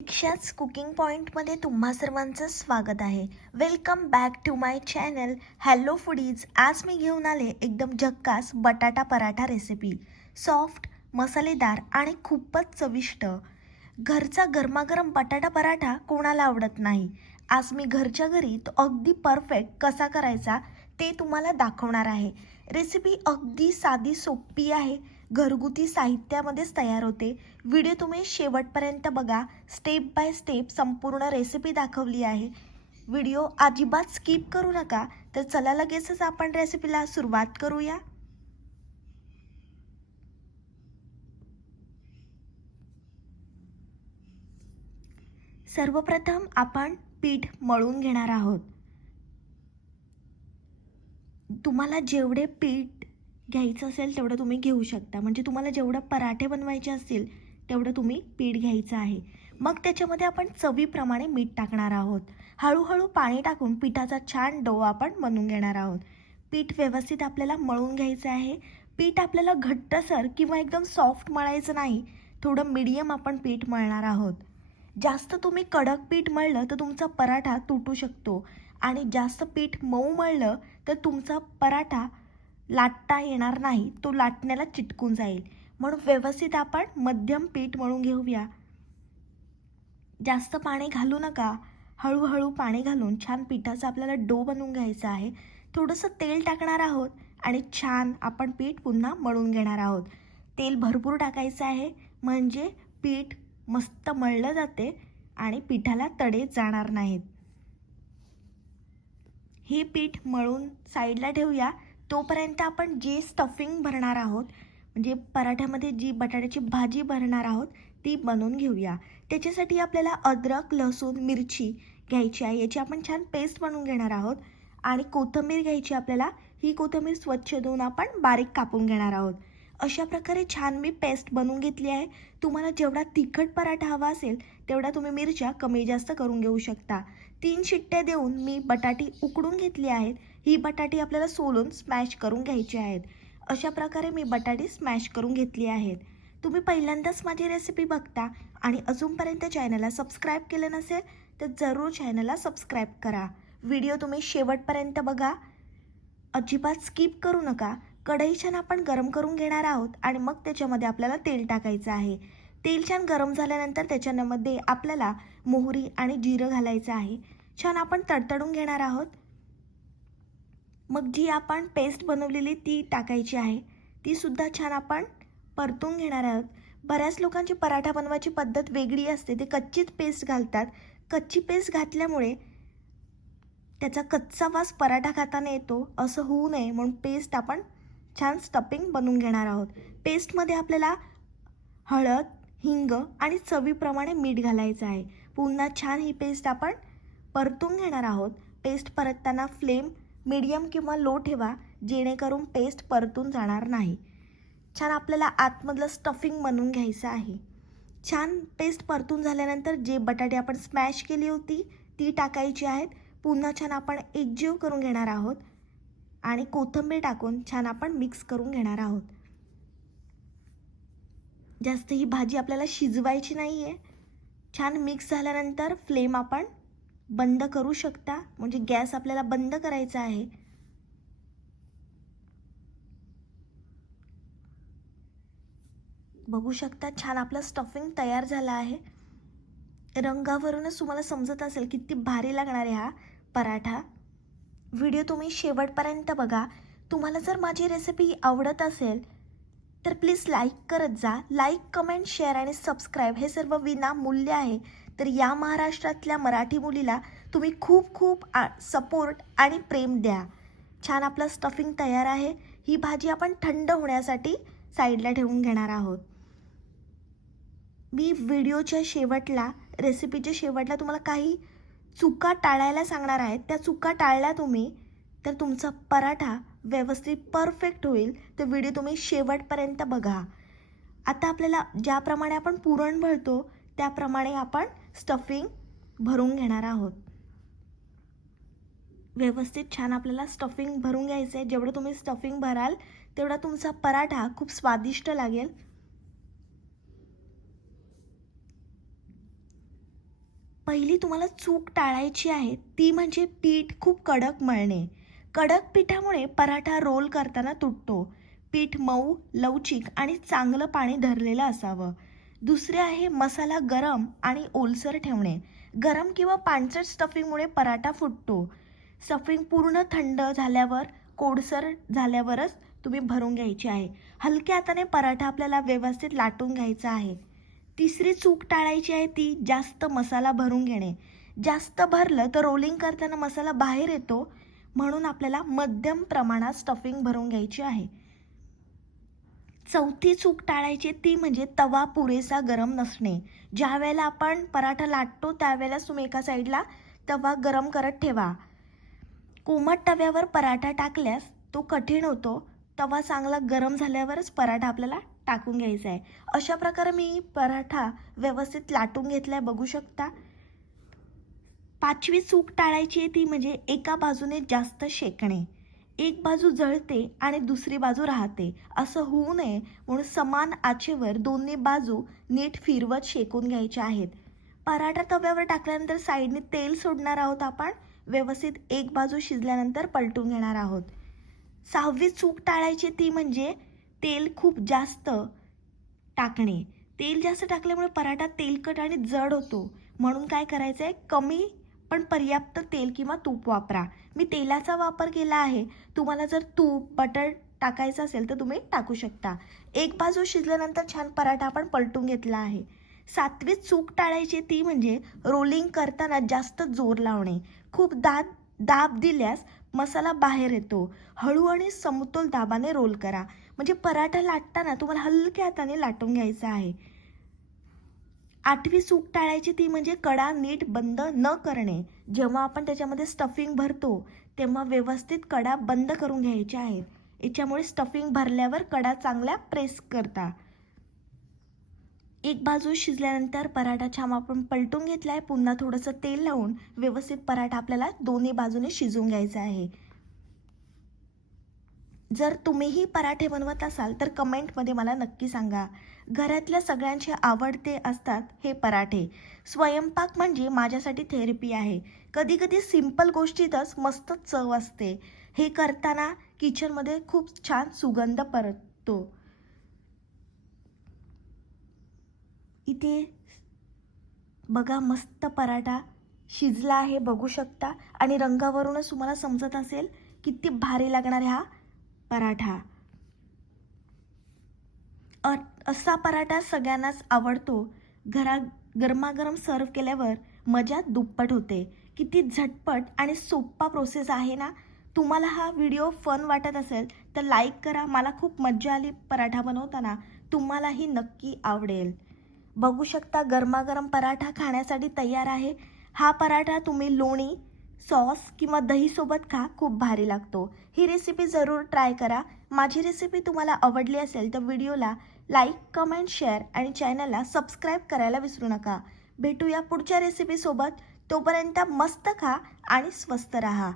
दीक्षाच cooking पॉईंटमध्ये तुम्हा सर्वांचं स्वागत आहे. Welcome back to my channel hello foodies आज मी घेऊन आले एकदम झक्कास बटाटा पराठा रेसिपी सॉफ्ट मसालेदार आणि खूपच चविष्ट. घरचा गरमागरम बटाटा पराठा कोणाला आवडत नाही. आज मी घरच्या घरी तो अगदी परफेक्ट कसा करायचा ते तुम्हाला दाखवणार आहे. रेसिपी अगदी साधी सोपी आहे. घरगुती साहित्यामध्येच तयार होते. व्हिडिओ तुम्ही शेवटपर्यंत बघा. स्टेप बाय स्टेप संपूर्ण रेसिपी दाखवली आहे. व्हिडिओ अजिबात स्किप करू नका. तर चला लगेचच आपण रेसिपीला सुरुवात करूया. सर्वप्रथम आपण पीठ मळून घेणार आहोत. तुम्हाला जेवढे पीठ घ्यायचं असेल तेवढं तुम्ही घेऊ शकता. म्हणजे तुम्हाला जेवढं पराठे बनवायचे असतील तेवढं तुम्ही पीठ घ्यायचं आहे. मग त्याच्यामध्ये आपण चवीप्रमाणे मीठ टाकणार आहोत. हळूहळू पाणी टाकून पिठाचा छान डो आपण बनवून घेणार आहोत. पीठ व्यवस्थित आपल्याला मळून घ्यायचं आहे. पीठ आपल्याला घट्टसर किंवा एकदम सॉफ्ट मळायचं नाही थोडं मिडियम आपण पीठ मळणार आहोत. जास्त तुम्ही कडक पीठ मळलं तर तुमचा पराठा तुटू शकतो. आणि जास्त पीठ मऊ मळलं तर तुमचा पराठा लाटता येणार नाही तो लाटण्याला चिटकून जाईल. म्हणून व्यवस्थित आपण मध्यम पीठ मळून घेऊया. जास्त पाणी घालू नका. हळूहळू पाणी घालून छान पिठाचा आपल्याला डो बनवून घ्यायचा आहे. थोडंसं तेल टाकणार आहोत आणि छान आपण पीठ पुन्हा मळून घेणार आहोत. तेल भरपूर टाकायचं आहे म्हणजे पीठ मस्त मळलं जाते आणि पिठाला तडे जाणार नाहीत. हे पीठ मळून साईडला ठेवूया. तोपर्यंत आपण जे स्टफिंग भरणार आहोत म्हणजे पराठ्यामध्ये जी बटाट्याची भाजी भरणार आहोत ती बनवून घेऊया. त्याच्यासाठी आपल्याला अद्रक लसूण मिरची घ्यायची आहे. याची आपण छान पेस्ट बनवून घेणार आहोत. आणि कोथिंबीर घ्यायची आपल्याला. ही कोथिंबीर स्वच्छ धुवून आपण बारीक कापून घेणार आहोत. अशा प्रकारे छान मी पेस्ट बनवून घेतली आहे. तुम्हाला जेवढा तिखट पराठा हवा असेल तेवढा तुम्ही मिरच्या कमी जास्त करून घेऊ शकता. तीन शिट्ट्या देऊन मी बटाटी उकडून घेतली आहेत. ही बटाटी आपल्याला सोलून स्मॅश करून घ्यायची आहेत. अशा प्रकारे मी बटाटी स्मॅश करून घेतली आहेत. तुम्ही पहिल्यांदाच माझी रेसिपी बघता आणि अजूनपर्यंत चॅनलला सबस्क्राईब केलं नसेल तर जरूर चॅनलला सबस्क्राईब करा. व्हिडिओ तुम्ही शेवटपर्यंत बघा. अजिबात स्किप करू नका. कढई छान आपण गरम करून घेणार आहोत आणि मग त्याच्यामध्ये आपल्याला तेल टाकायचं आहे. तेल छान गरम झाल्यानंतर त्याच्यामध्ये आपल्याला मोहरी आणि जिरं घालायचं आहे. छान आपण तडतडून घेणार आहोत. मग जी आपण पेस्ट बनवलेली ती टाकायची आहे तीसुद्धा छान आपण परतून घेणार आहोत. बऱ्याच लोकांची पराठा बनवायची पद्धत वेगळी असते ते कच्चीच पेस्ट घालतात. कच्ची पेस्ट घातल्यामुळे त्याचा कच्चा वास पराठा खाताना येतो असं होऊ नये म्हणून पेस्ट आपण छान स्टफिंग बनवून घेणार आहोत. पेस्टमध्ये आपल्याला हळद हिंग आणि चवीप्रमाणे मीठ घालायचं आहे. पुन्हा छान ही पेस्ट आपण परतून घेणार आहोत. पेस्ट परतताना फ्लेम मीडियम किंवा लो ठेवा जेणेकरून पेस्ट परतून जाणार नाही. छान आपल्याला आतमधलं स्टफिंग बनवून घ्यायचं आहे. छान पेस्ट परतून झाल्यानंतर जे बटाटे आपण स्मॅश केली होती ती टाकायची आहेत. पुन्हा छान आपण एकजीव करून घेणार आहोत. आणि कोथिंबीर टाकून छान आपण मिक्स करून घेणार आहोत. जास्त ही भाजी आपल्याला शिजवायची नाही आहे छान मिक्स झाल्यानंतर फ्लेम आपण बंद करू शकता? म्हणजे गॅस आपल्याला बंद करायचा आहे? बघू शकता छान आपलं स्टफिंग तयार झालं आहे. रंगावरूनच तुम्हाला समजत असेल किती भारी लागणार आहे हा पराठा. व्हिडिओ तुम्ही शेवटपर्यंत बघा. तुम्हाला जर माझी रेसिपी आवडत असेल तर प्लीज लाईक करत जा. लाईक कमेंट शेअर आणि सबस्क्राईब हे सर्व विनामूल्य आहे. तर या महाराष्ट्रातल्या मराठी मुलीला तुम्ही खूप खूप आ सपोर्ट आणि प्रेम द्या. छान आपलं स्टफिंग तयार आहे. ही भाजी आपण थंड होण्यासाठी साईडला ठेवून घेणार आहोत. मी व्हिडिओच्या शेवटला रेसिपीच्या शेवटला तुम्हाला काही चुका टाळायला सांगणार आहेत त्या चुका टाळल्या तुम्ही तर तुमचा पराठा व्यवस्थित परफेक्ट होईल. तर व्हिडिओ तुम्ही शेवटपर्यंत बघा. आता आपल्याला ज्याप्रमाणे आपण पुरण भरतो त्याप्रमाणे आपण स्टफिंग भरून घेणार आहोत. व्यवस्थित छान आपल्याला स्टफिंग भरून घ्यायचं आहे. जेवढं तुम्ही स्टफिंग भराल तेवढा तुमचा पराठा खूप स्वादिष्ट लागेल. पहिली तुम्हाला चूक टाळायची आहे. ती म्हणजे पीठ खूप कडक मळणे. कडक पिठामुळे पराठा रोल करताना तुटतो. पीठ मऊ लवचिक आणि चांगलं पाणी धरलेलं असावं. दुसरे आहे मसाला गरम आणि ओलसर ठेवणे. गरम किंवा पाणचट स्टफिंगमुळे पराठा फुटतो. स्टफिंग पूर्ण थंड झाल्यावर कोडसर झाल्यावरच तुम्ही भरून घ्यायची आहे. हलक्या हाताने पराठा आपल्याला व्यवस्थित लाटून घ्यायचा आहे. तिसरी चूक टाळायची आहे ती जास्त मसाला भरून घेणे. जास्त भरलं तर रोलिंग करताना मसाला बाहेर येतो म्हणून आपल्याला मध्यम प्रमाणात स्टफिंग भरून घ्यायची आहे. चौथी चूक टाळायची ती म्हणजे तवा पुरेसा गरम नसणे. ज्या वेळेला आपण पराठा लाटतो त्यावेळेलाच तुम्ही एका साईडला तवा गरम करत ठेवा. कोमट तव्यावर पराठा टाकल्यास तो कठीण होतो. तवा चांगला गरम झाल्यावरच पराठा आपल्याला टाकून घ्यायचा आहे. अशा प्रकारे मी पराठा व्यवस्थित लाटून घेतलाय बघू शकता. पाचवी चूक टाळायची आहे ती म्हणजे एका बाजूने जास्त शेकणे. एक बाजू जळते आणि दुसरी बाजू राहते. असं होऊ नये म्हणून समान आचेवर दोन्ही बाजू नीट फिरवत शेकून घ्यायच्या आहेत. पराठा तव्यावर टाकल्यानंतर साईडने तेल सोडणार आहोत आपण. व्यवस्थित एक बाजू शिजल्यानंतर पलटून घेणार आहोत. सहावी चूक टाळायची ती म्हणजे तेल खूप जास्त टाकणे. तेल जास्त टाकल्यामुळे पराठा तेलकट आणि जड होतो. म्हणून काय करायचं आहे कमी पण पर्याप्त तेल किंवा तूप वापरा. मी तेलाचा वापर केला आहे. तुम्हाला जर तूप बटर टाकायचं असेल तर तुम्ही टाकू शकता. एक बाजू शिजल्यानंतर छान पराठा आपण पलटून घेतला आहे. सातवी चूक टाळायची ती म्हणजे रोलिंग करताना जास्त जोर लावणे. खूप दाब दाब दिल्यास मसाला बाहेर येतो. हळू आणि समतोल दाबाने रोल करा. म्हणजे पराठा लाटताना तुम्हाला हलक्या हाताने लाटून घ्यायचा आहे. आठवी चूक टाळायची ती म्हणजे कडा नीट बंद न करणे. जेव्हा आपण त्याच्यामध्ये स्टफिंग भरतो तेव्हा व्यवस्थित कडा बंद करून घ्यायच्या आहेत. याच्यामुळे स्टफिंग भरल्यावर कडा चांगल्या प्रेस करता. एक बाजू शिजल्यानंतर पराठा छान आपण पलटून घेतला आहे पुन्हा थोडंसं तेल लावून व्यवस्थित पराठा आपल्याला दोन्ही बाजूने शिजवून घ्यायचा आहे. जर तुम्हीही पराठे बनवत असाल तर कमेंटमध्ये मला नक्की सांगा. घरातल्या सगळ्यांचे आवडते असतात हे पराठे. स्वयंपाक म्हणजे माझ्यासाठी थेरपी आहे. कधी कधी सिंपल गोष्टीतच मस्त चव असते. हे करताना किचनमध्ये खूप छान सुगंध परततो. इथे बघा मस्त पराठा शिजला आहे बघू शकता. आणि रंगावरूनच तुम्हाला समजत असेल किती भारी लागणार हा पराठा. असा पराठा सगळ्यांनाच आवडतो. घरा गरमागरम सर्व केल्यावर मजा दुप्पट होते. किती झटपट आणि सोप्पा प्रोसेस आहे ना? तुम्हाला हा व्हिडिओ फन वाटत असेल तर लाईक करा. मला खूप मज्जा आली पराठा बनवताना. तुम्हालाही नक्की आवडेल. बघू शकता गरमागरम पराठा खाण्यासाठी तयार आहे. हा पराठा तुम्ही लोणी सॉस किंवा दहीसोबत खा खूप भारी लागतो. ही रेसिपी जरूर ट्राय करा. माझी रेसिपी तुम्हाला आवडली असेल तर व्हिडिओला लाईक कमेंट शेअर आणि चॅनलला सबस्क्राईब करायला विसरू नका. भेटूया पुढच्या रेसिपीसोबत तोपर्यंत मस्त खा आणि स्वस्त राहा.